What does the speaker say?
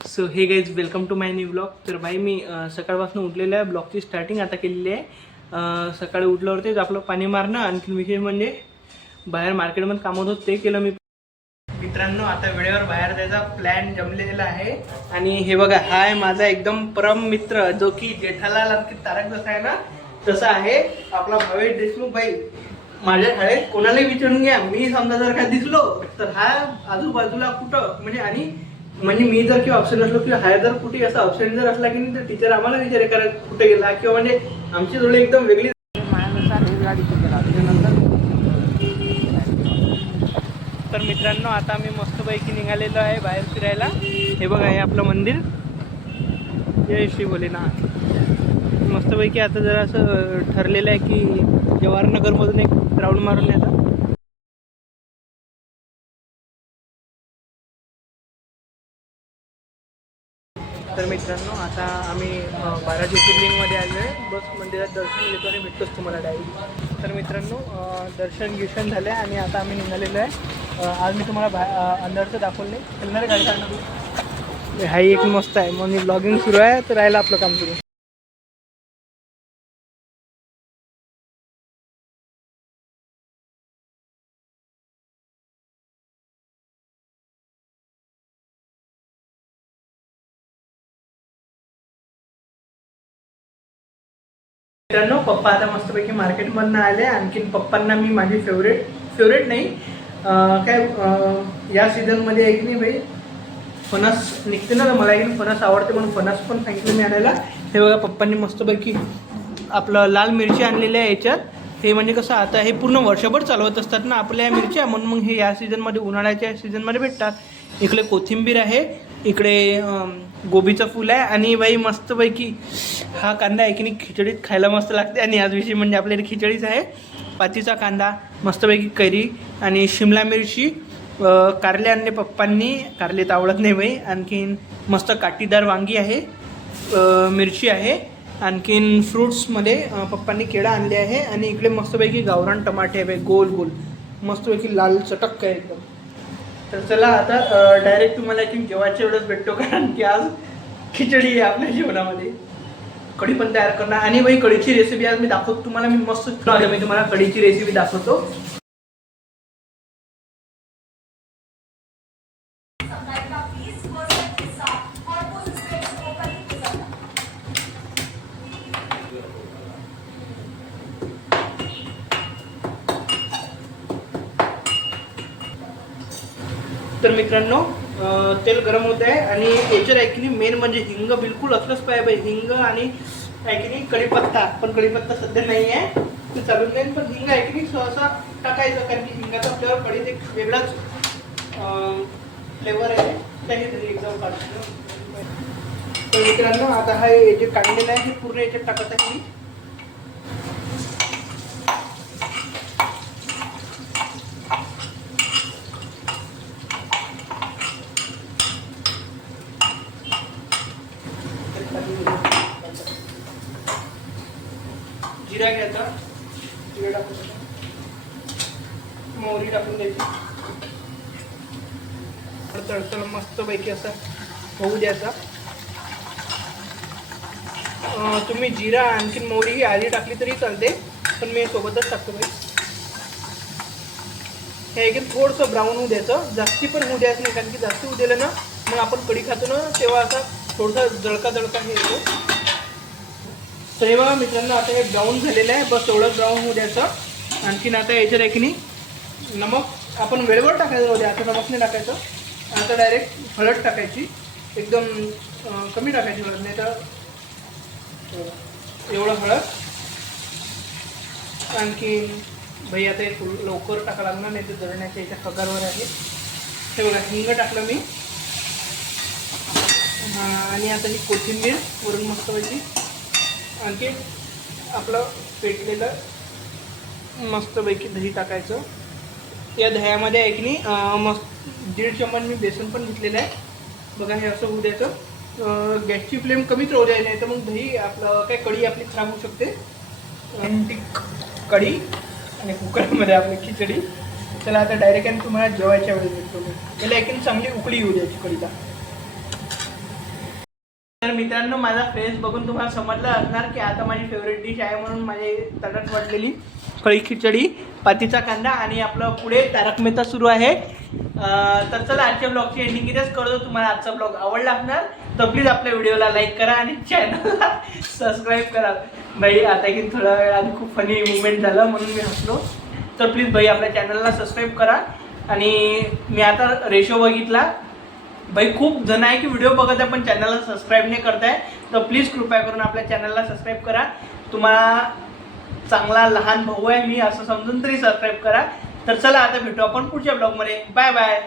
So hey guys welcome to my new blog. तर भाई मी सकाळपासून उठलेलं आहे. ब्लॉगची स्टार्टिंग आता केलेली आहे. सकाळी उठल्यावरतीच आपलं पाणी मारणं, आणखी विशेष म्हणजे बाहेर मार्केटमध्ये काम होतं ते केलं मी. मित्रांनो आता वेळेवर बाहेर जायचा प्लॅन जमलेला आहे. आणि हे बघा हा आहे माझा एकदम परम मित्र, जो की जेठालाल आणखी तारक जसा आहे ना तसा आहे आपला भावेश देशमुख भाई. माझ्या शाळेत कोणालाही विचारून घ्या, मी समजा जर काय दिसलो तर हा आजूबाजूला कुठं म्हणजे मी जर किंवा ऑप्शन असलो किंवा हा जर कुठे असा ऑप्शन जर असला की नाही तर टीचर आम्हाला विचारे करा कुठे गेला, किंवा म्हणजे आमची जोडी एकदम वेगळी. तर मित्रांनो आता मी मस्तपैकी निघालेलो आहे बाहेर फिरायला. हे बघा हे आपलं मंदिर, जय श्री भोलेनाथ. मस्तपैकी आता जरा असं ठरलेलं आहे की जवाहरनगरमधून एक राऊंड मारून यायचा. तर मित्रांनो आता आम्ही 12 ज्योतिर्लिंगमध्ये आलो आहे. बस मंदिरात दर्शन घेतो आणि भेटतोच तुम्हाला डायरेक्ट. तर मित्रांनो दर्शन झालं आहे आणि आता आम्ही निघालेलो आहे. आज मी तुम्हाला अंदरचं दाखवलं नाही, खेळणारे गाडी काढणार हाही एक मस्त आहे. मग ब्लॉगिंग सुरू आहे तर राहिलं आपलं काम सुरू. मित्रांनो पप्पा आता मस्तपैकी मार्केटमधनं आले. आणखीन पप्पांना मी माझी फेवरेट नाही या सीझनमध्ये आहे की नाही भाई फणस निघते ना, मला एक फणस आवडते म्हणून फणस पण सांगितलं मी आणायला. हे बघा पप्पांनी मस्तपैकी आपलं लाल मिरची आणलेली आहे याच्यात. हे म्हणजे कसं आता हे पूर्ण वर्षभर चालवत असतात ना आपल्या मिरच्या, म्हणून मग हे या सीझनमध्ये उन्हाळ्याच्या सीझनमध्ये भेटतात. इकडे कोथिंबीर आहे, इकडे गोबीचं फूल आहे आणि बाई मस्तपैकी हा कांदा आहे की नाही खिचडीत खायला मस्त लागते. आणि आज विषय म्हणजे आपल्याकडे खिचडीच आहे. पातीचा कांदा, मस्तपैकी कैरी आणि शिमला मिरची, कारले आणले पप्पांनी, कारले तर आवडत नाही बाई. आणखीन मस्त काटीदार वांगी आहे, मिरची आहे. आणखीन फ्रूट्समध्ये पप्पांनी केळं आणले आहे. आणि इकडे मस्तपैकी गावरान टमाटे आहे गोल गोल, मस्तपैकी लाल चटक आहे एकदम. तर चला आता डायरेक्ट तुम्हाला की जेवायच्या वेळेस भेटतो, कारण की आज खिचडी आहे आपल्या जेवणामध्ये. कढी पण तयार करणार आणि बाई कढीची रेसिपी आज मी दाखवतो तुम्हाला. मी मस्त मी तुम्हाला कढीची रेसिपी दाखवतो. तर मित्रांनो तेल गरम होत आहे आणि याच्यात ॲक्च्युली मेन म्हणजे हिंग बिलकुल असलंच पाहिजे. हिंग आणि ॲक्च्युली कढीपत्ता, पण कढीपत्ता सध्या नाही आहे ते चालून जाईल, पण हिंग ॲक्च्युली सहसा टाकायचं, कारण की हिंगाचा फ्लेवर कढीत एक वेगळाच फ्लेवर आहे. त्याही एकदम काढतो. तर मित्रांनो आता हा जे काढलेलं आहे हे पूर्ण याच्यात टाकत आहे मी. जिरा घ्यायचा, जिरा टाकून मोहरी टाकून द्यायची. तडतड मस्तपैकी असं होऊ द्यायचा. तुम्ही जिरा आणखीन मोहरी ही आधी टाकली तरी चालते, पण मी सोबतच टाकतो बाई. हे एकदम थोडंसं ब्राऊन होऊ द्यायचं, जास्ती पण होऊ द्यायचं नाही, कारण की जास्ती होऊ दिलं ना मग आपण कढी खातो ना तेव्हा असा थोडासा जळका हे येतो. तर हे बघा मित्रांनो आता हे ब्राऊन झालेलं आहे, बस एवढं ब्राऊन होऊ द्यायचं. आणखीन आता याच्यात आहे की नाही नमक आपण वेळेवर टाकायचं होते, आता नमक नाही टाकायचं. आता डायरेक्ट हळद टाकायची, एकदम कमी टाकायची हळद, नाही तर एवढं हळद. आणखीन भाई आता एक लवकर टाका लागणार, नाही तर जळण्याच्या याच्या पगारवर आहे. हे बघा हिंग टाकलं मी. आणि आता ही कोथिंबीर वरून मस्तपैकी, आणखी आपलं पेटलेलं मस्तपैकी दही टाकायचं. या दह्यामध्ये आहे की नाही मस्त 1.5 चमच मी बेसन पण घेतलेलं आहे. बघा हे असं होऊ द्यायचं. गॅसची फ्लेम कमीच राहू द्यायची, नाही तर मग दही आपलं काय कढी आपली खराब होऊ शकते. ती कढी आणि कुकरमध्ये आपली खिचडी. चला आता डायरेक्ट तुम्हाला जेवायच्या वेळेस भेटतो मी. त्याला एक चांगली उकळी येऊ द्यायची कढीला. मित्रांनो, माझा फेस बघून तुम्हाला समजलं असणार की आता माझी फेवरेट डिश आहे म्हणून माझी तडत वाटलेली कढी खिचडी, पातीचा कांदा आणि आपलं पुढे तारक मेहता सुरू आहे. तर चला आजच्या ब्लॉगची एंडिंग इथेच करतो. तुम्हाला आजचा ब्लॉग आवडला असणार तर प्लीज आपल्या व्हिडिओला लाईक करा आणि चॅनलला सबस्क्राईब करा. भाई आता की थोडा वेळ आधी खूप फनी मुवमेंट झालं म्हणून मी हसलो. तर प्लीज भाई आपल्या चॅनलला सबस्क्राईब करा. आणि मी आता रेशो बघितला, भाई खूप जण आहे की व्हिडिओ बघत आहे पण चॅनलला सबस्क्राईब नाही करताय. तर प्लीज कृपया करून आपल्या चॅनलला सबस्क्राईब करा. तुम्हाला चांगला लहान भाऊ आहे मी असं समजून तरी सबस्क्राईब करा. तर चला आता भेटू आपण पुढच्या ब्लॉगमध्ये. Bye bye.